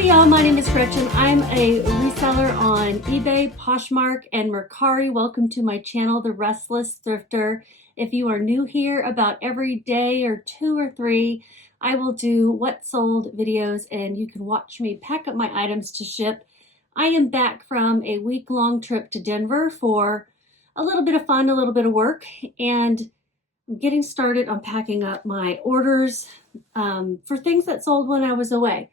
Howdy y'all, my name is Gretchen. I'm a reseller on eBay, Poshmark, and Mercari. Welcome to my channel, The Restless Thrifter. If you are new here, about every day or 2 or 3, I will do what sold videos and you can watch me pack up my items to ship. I am back from a week-long trip to Denver for a little bit of fun, a little bit of work, and I'm getting started on packing up my orders for things that sold when I was away.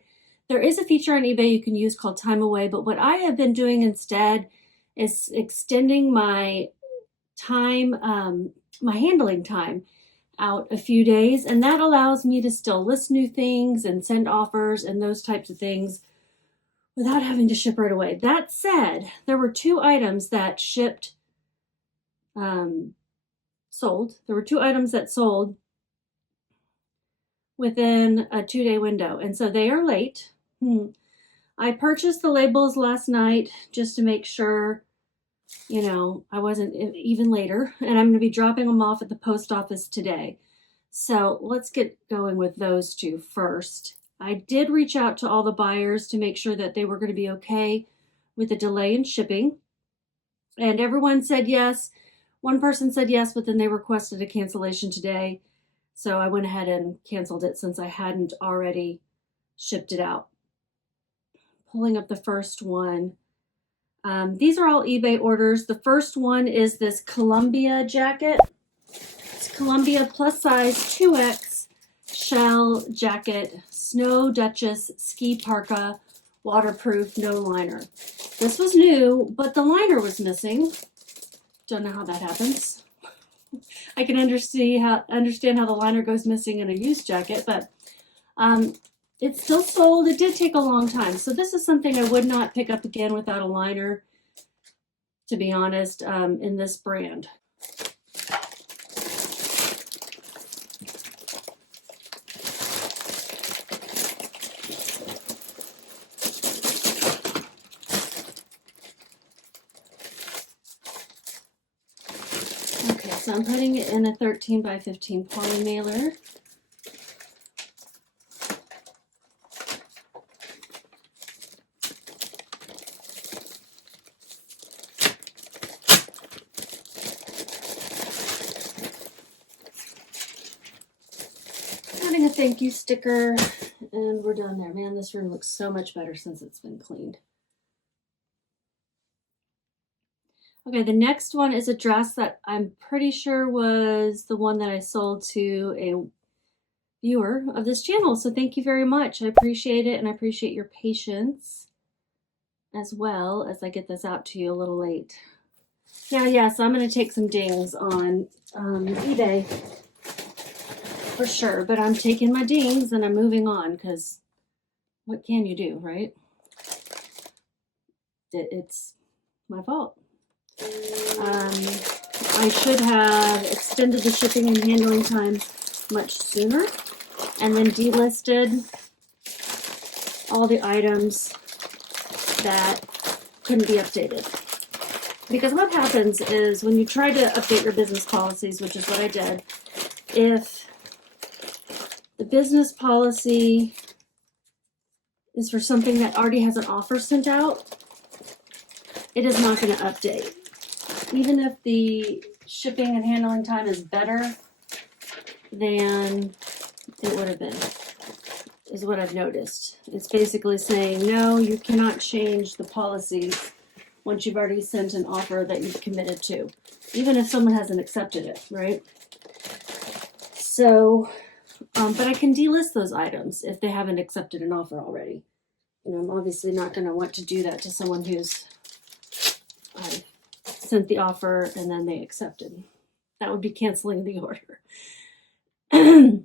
There is a feature on eBay you can use called time away, but what I have been doing instead is extending my time, my handling time out a few days, and that allows me to still list new things and send offers and those types of things without having to ship right away. That said, there were 2 items that shipped, sold. There were 2 items that sold within a 2-day window, and so they are late. I purchased the labels last night just to make sure, you know, I wasn't even later, and I'm going to be dropping them off at the post office today. So let's get going with those 2 first. I did reach out to all the buyers to make sure that they were going to be okay with the delay in shipping, and everyone said yes. One person said yes, but then they requested a cancellation today, so I went ahead and canceled it since I hadn't already shipped it out. Pulling up the first one. These are all eBay orders. The first one is this Columbia jacket. It's Columbia plus size 2X shell jacket, Snow Duchess ski parka, waterproof, no liner. This was new, but the liner was missing. Don't know how that happens. I can understand how the liner goes missing in a used jacket, but it's still sold. It did take a long time. So this is something I would not pick up again without a liner, to be honest, in this brand. Okay, so I'm putting it in a 13 by 15 poly mailer. Adding a thank you sticker, and we're done there. Man, this room looks so much better since it's been cleaned. Okay, the next one is a dress that I'm pretty sure was the one that I sold to a viewer of this channel. So thank you very much. I appreciate it, and I appreciate your patience as well as I get this out to you a little late. Now, yes, I'm going to take some dings on eBay for sure, but I'm taking my dings and I'm moving on because what can you do, right? It's my fault. I should have extended the shipping and handling time much sooner and then delisted all the items that couldn't be updated. Because what happens is when you try to update your business policies, which is what I did, if the business policy is for something that already has an offer sent out, it is not going to update. Even if the shipping and handling time is better than it would have been, is what I've noticed. It's basically saying, no, you cannot change the policies once you've already sent an offer that you've committed to, even if someone hasn't accepted it, right? So, but I can delist those items if they haven't accepted an offer already. And I'm obviously not going to want to do that to someone who's sent the offer and then they accepted. That would be canceling the order. All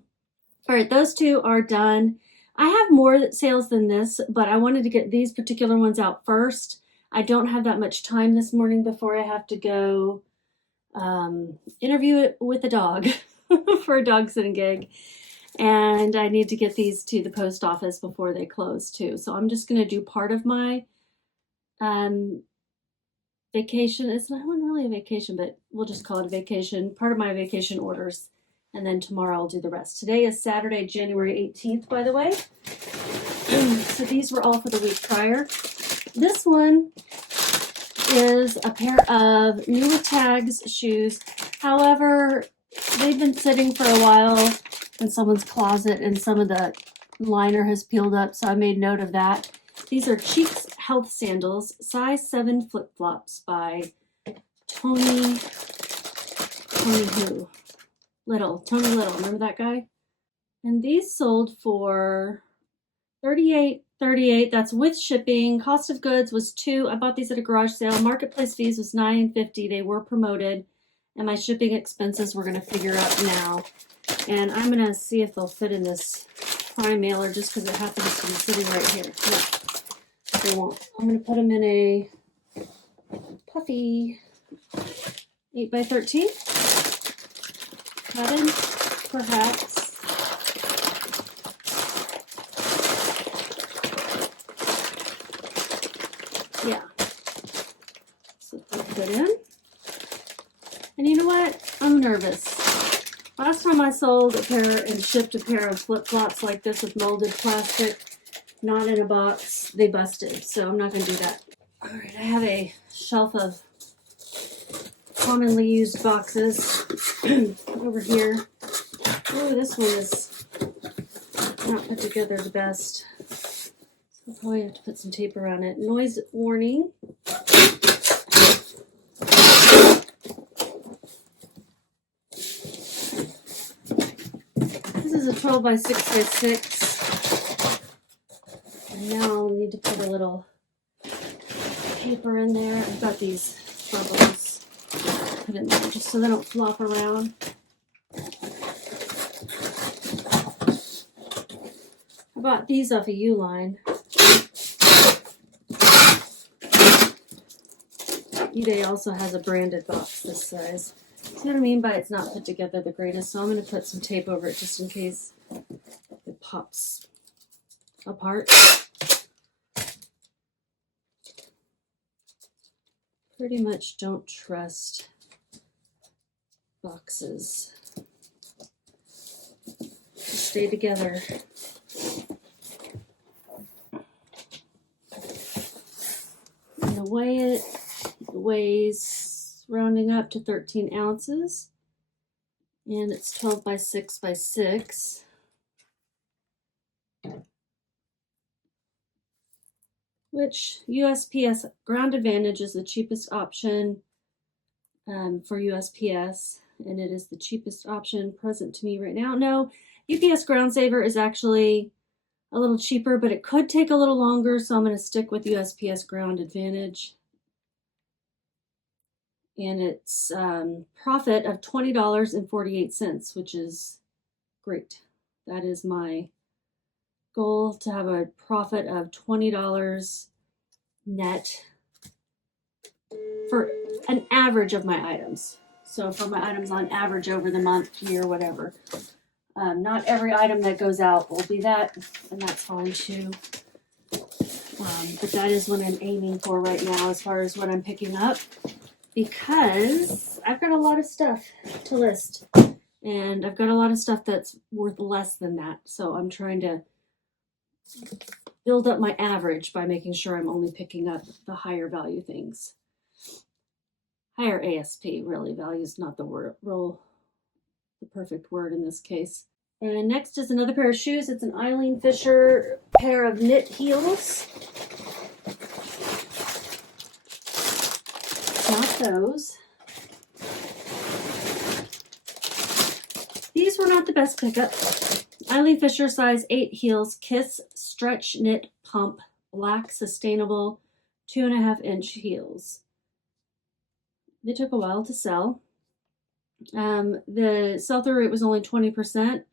right, those 2 are done. I have more sales than this, but I wanted to get these particular ones out first. I don't have that much time this morning before I have to go interview it with a dog for a dog sitting gig. And I need to get these to the post office before they close too. So I'm just going to do part of my vacation. It's not really a vacation, but we'll just call it a vacation. Part of my vacation orders and then tomorrow I'll do the rest. Today is Saturday, January 18th, by the way. So these were all for the week prior. This one is a pair of new with tags shoes. However, they've been sitting for a while in someone's closet and some of the liner has peeled up, so I made note of that. These are Cheeks Health Sandals, size 7 flip-flops by Tony who? Tony Little, remember that guy? And these sold for $38.38. That's with shipping. Cost of goods was $2. I bought these at a garage sale. Marketplace fees was $9.50. They were promoted, and my shipping expenses we're gonna figure out now. And I'm gonna see if they'll fit in this prime mailer just because it happens to be sitting right here. No, they won't. I'm gonna put them in a puffy 8x13. Padded, perhaps. Yeah. So put it in. And you know what? I'm nervous. Last time I sold a pair and shipped a pair of flip-flops like this with molded plastic, not in a box, they busted. So I'm not going to do that. All right, I have a shelf of commonly used boxes over here. Oh, this one is not put together the best. So I'll probably have to put some tape around it. Noise warning. This is a 12 by 6 by 6. And now I'll need to put a little paper in there. I've got these bubbles put in there just so they don't flop around. I bought these off of Uline. eBay also has a branded box this size. See what I mean by it's not put together the greatest, so I'm going to put some tape over it just in case it pops apart. Pretty much don't trust boxes to stay together. I'm going to weigh it. It weighs rounding up to 13 ounces. And it's 12 by 6 by 6. Which USPS Ground Advantage is the cheapest option for USPS, and it is the cheapest option present to me right now. No, UPS Ground Saver is actually a little cheaper, but it could take a little longer, so I'm going to stick with USPS Ground Advantage. And it's profit of $20.48, which is great. That is my goal, to have a profit of $20 net for an average of my items. So for my items on average over the month, year, whatever. Not every item that goes out will be that, and that's fine too. But that is what I'm aiming for right now as far as what I'm picking up, because I've got a lot of stuff to list, and I've got a lot of stuff that's worth less than that. So I'm trying to build up my average by making sure I'm only picking up the higher value things. Higher ASP, really. Value is not the perfect word in this case. And next is another pair of shoes. It's an Eileen Fisher pair of knit heels. Not those. These were not the best pickup. Eileen Fisher size 8 heels, Kiss stretch knit pump, black sustainable 2.5-inch heels. They took a while to sell. The sell-through rate was only 20%,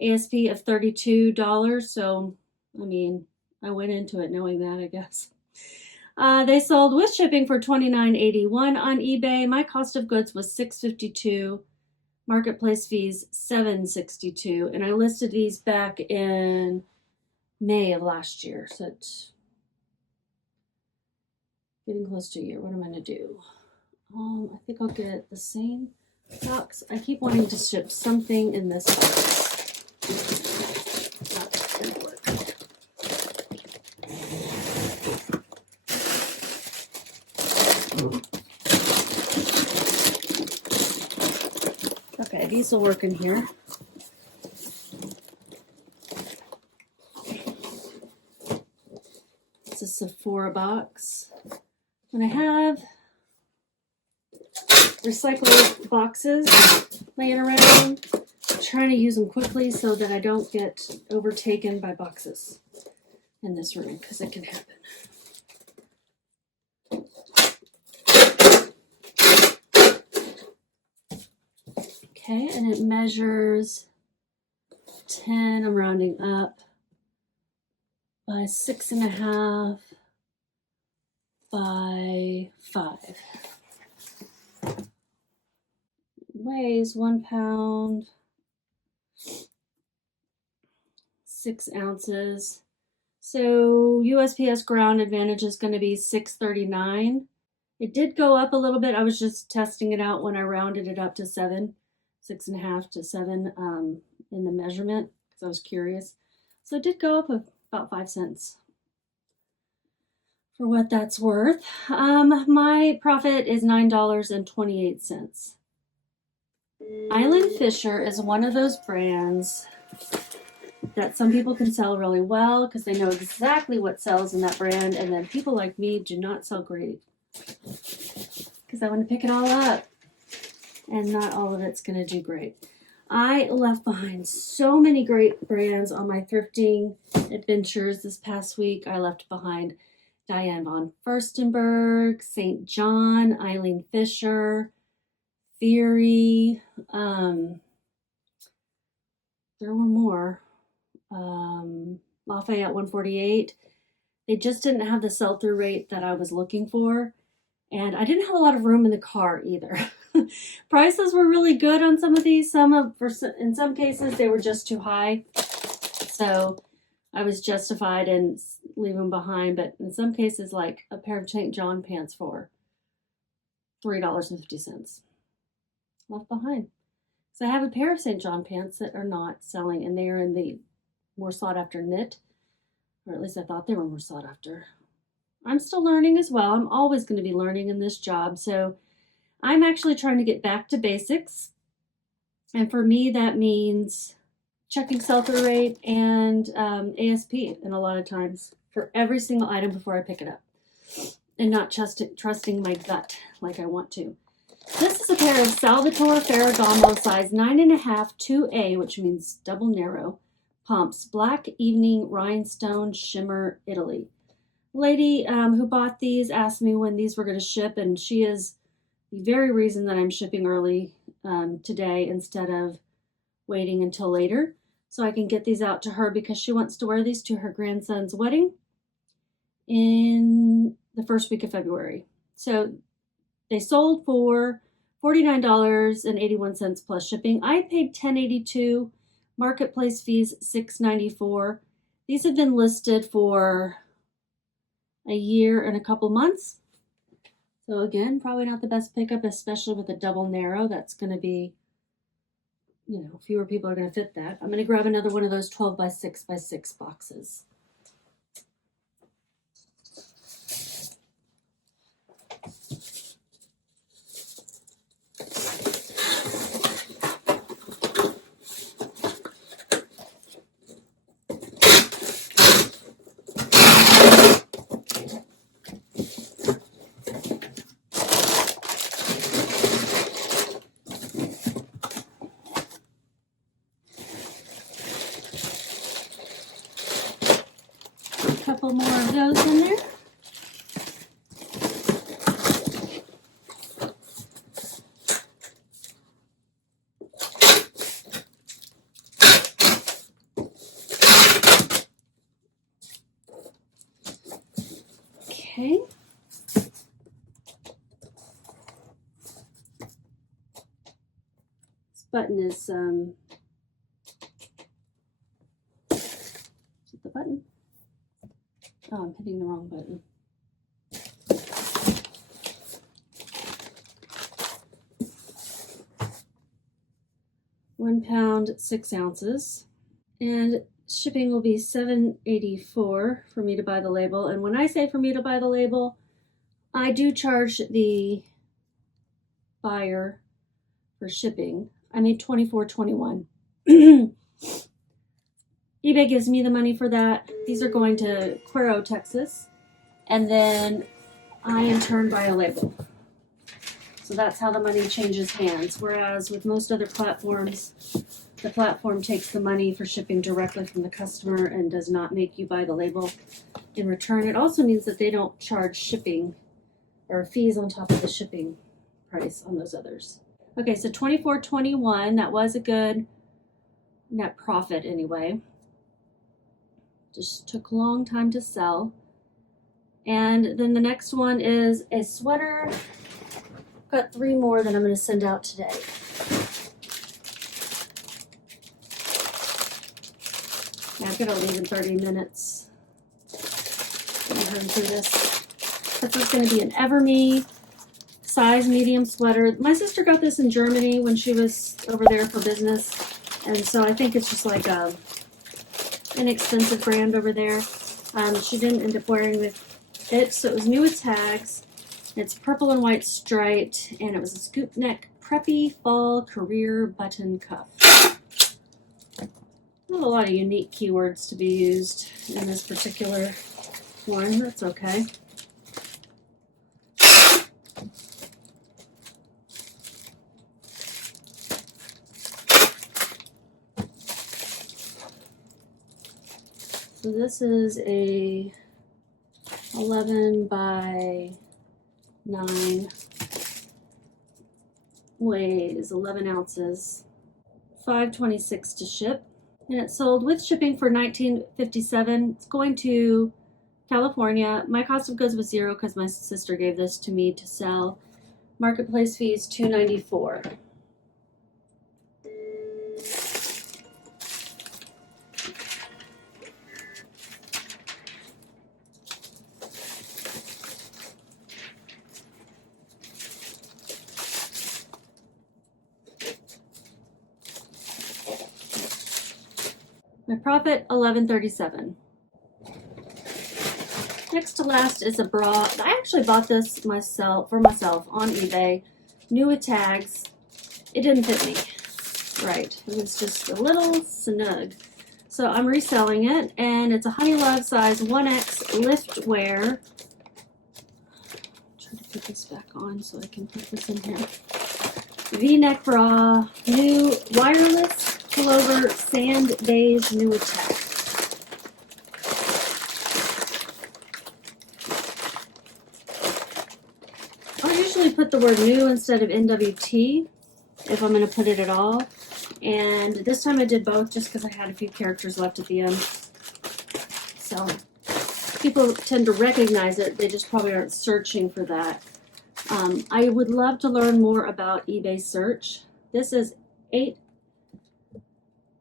ASP of $32. So, I mean, I went into it knowing that, I guess. They sold with shipping for $29.81 on eBay. My cost of goods was $6.52. Marketplace fees $7.62, and I listed these back in May of last year, so it's getting close to a year. What am I going to do? I think I'll get the same box. I keep wanting to ship something in this box. That's going to work. diesel working here. It's a Sephora box. And I have recyclable boxes laying around. I'm trying to use them quickly so that I don't get overtaken by boxes in this room, because it can happen. Okay, and it measures 10, I'm rounding up, by 6.5 by 5. Weighs 1 pound, 6 ounces. So USPS ground advantage is going to be 639. It did go up a little bit. I was just testing it out when I rounded it up to 7, 6.5 to 7 in the measurement, because I was curious. So it did go up about 5 cents. For what that's worth. My profit is $9.28. Island Fisher is one of those brands that some people can sell really well because they know exactly what sells in that brand, and then people like me do not sell great because I want to pick it all up, and not all of it's going to do great. I left behind so many great brands on my thrifting adventures this past week. I left behind Diane von Furstenberg, St. John, Eileen Fisher, Theory. There were more. Lafayette 148. They just didn't have the sell-through rate that I was looking for. And I didn't have a lot of room in the car either. Prices were really good on some of these. In some cases, they were just too high. So I was justified in leaving them behind. But in some cases, like a pair of St. John pants for $3.50. Left behind. So I have a pair of St. John pants that are not selling, and they are in the more sought after knit, or at least I thought they were more sought after. I'm still learning as well. I'm always going to be learning in this job. So I'm actually trying to get back to basics. And for me, that means checking sell-through rate and ASP, and a lot of times for every single item before I pick it up, and not trusting my gut like I want to. This is a pair of Salvatore Ferragamo size 9.5 2A, which means double narrow, pumps, black evening rhinestone shimmer, Italy. Lady who bought these asked me when these were going to ship, and she is the very reason that I'm shipping early today instead of waiting until later, so I can get these out to her, because she wants to wear these to her grandson's wedding in the first week of February. So they sold for $49.81 plus shipping. I paid $10.82, marketplace fees $6.94. These have been listed for a year and a couple months. So again, probably not the best pickup, especially with a double narrow. That's going to be, fewer people are going to fit that. I'm going to grab another one of those 12 by 6 by 6 boxes. Couple more of those in there. Okay. This button is it the button? Oh, I'm hitting the wrong button. £1 6 ounces, and shipping will be $7.84 for me to buy the label. And when I say for me to buy the label, I do charge the buyer for shipping. I made $24.21. eBay gives me the money for that. These are going to Cuero, Texas. And then I in turn buy a label. So that's how the money changes hands. Whereas with most other platforms, the platform takes the money for shipping directly from the customer and does not make you buy the label in return. It also means that they don't charge shipping or fees on top of the shipping price on those others. Okay, so $24.21, that was a good net profit anyway. Just took a long time to sell. And then the next one is a sweater. Got 3 more that I'm going to send out today. Yeah, I've got to leave in 30 minutes. I'm going through this. This is going to be an Everme size medium sweater. My sister got this in Germany when she was over there for business. And so I think it's just like a inexpensive brand over there. She didn't end up wearing it, so it was new with tags. It's purple and white striped, and it was a scoop neck preppy fall career button cuff. Not a lot of unique keywords to be used in this particular one. That's okay. So this is a 11 by 9, weighs 11 ounces, $5.26 to ship, and it sold with shipping for $19.57. It's going to California. My cost of goods was 0 because my sister gave this to me to sell. Marketplace fee is $2.94. My profit, $11.37. Next to last is a bra. I actually bought this for myself on eBay, new with tags. It didn't fit me right. It was just a little snug. So I'm reselling it, and it's a Honey Love size 1X lift wear. Try to put this back on so I can put this in here. V-neck bra, new wireless pullover sand beige new with tag. I'll usually put the word new instead of NWT if I'm going to put it at all. And this time I did both just because I had a few characters left at the end. So people tend to recognize it. They just probably aren't searching for that. I would love to learn more about eBay search. This is 8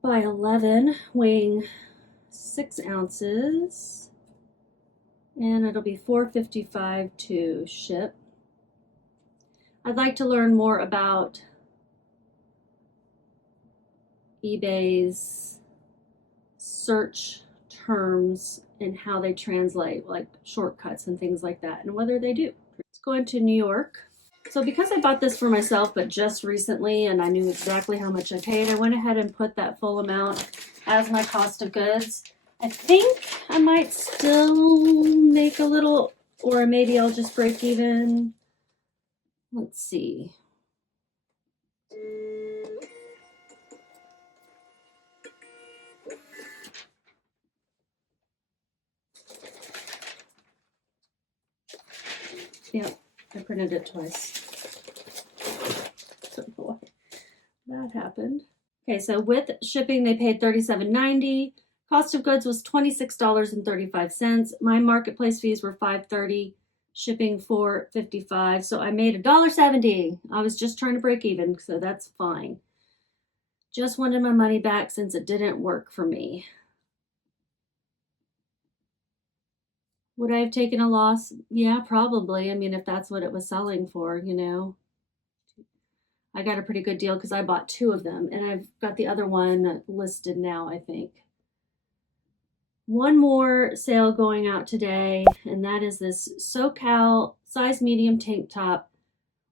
by 11, weighing 6 ounces. And it'll be $4.55 to ship. I'd like to learn more about eBay's search terms and how they translate, like shortcuts and things like that, and whether they do. Let's go into New York. So because I bought this for myself, but just recently, and I knew exactly how much I paid, I went ahead and put that full amount as my cost of goods. I think I might still make a little, or maybe I'll just break even. Let's see. Yeah, I printed it twice. Oh boy, that happened. Okay, so with shipping, they paid $37.90. Cost of goods was $26.35. My marketplace fees were $5.30. Shipping $4.55. So I made $1.70. I was just trying to break even, so that's fine. Just wanted my money back since it didn't work for me. Would I have taken a loss? Yeah, probably. I mean, if that's what it was selling for, you know. I got a pretty good deal because I bought 2 of them, and I've got the other one listed now, I think. One more sale going out today, and that is this SoCal size medium tank top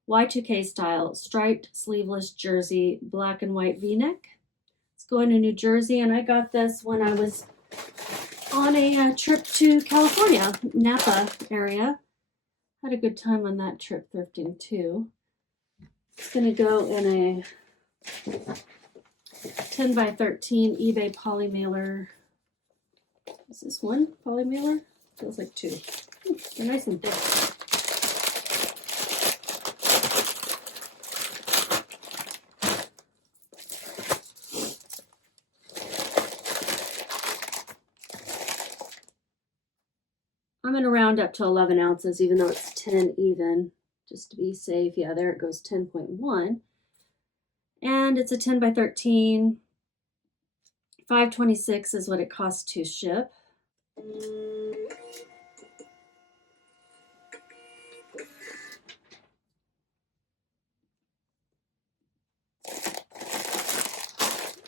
Y2K style, striped sleeveless jersey, black and white V-neck. It's going to New Jersey, and I got this when I was on a trip to California, Napa area. Had a good time on that trip thrifting too. It's gonna go in a 10 by 13 eBay poly mailer. Is this one poly mailer? Feels like two. They're nice and thick. I'm going to round up to 11 ounces, even though it's 10 even, just to be safe. Yeah, there it goes, 10.1. And it's a 10 by 13. $5.26 is what it costs to ship.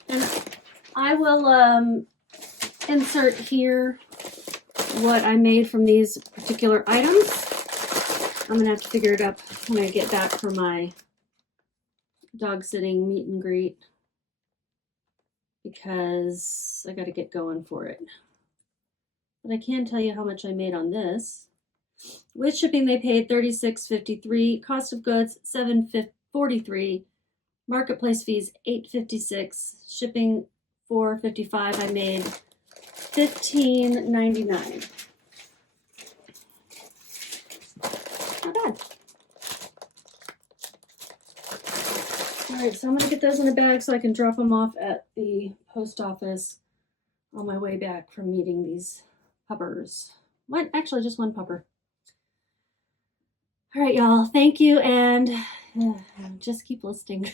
And I will insert here what I made from these particular items. I'm gonna have to figure it up when I get back from my dog sitting meet and greet, because I gotta get going for it. But I can tell you how much I made on this. With shipping, they paid $36.53. Cost of goods $7.43. Marketplace fees $8.56. Shipping $4.55. I made $15.99. Not bad. All right, so I'm gonna get those in a bag so I can drop them off at the post office on my way back from meeting these puppers. Actually, just one pupper. All right, y'all. Thank you, and just keep listening.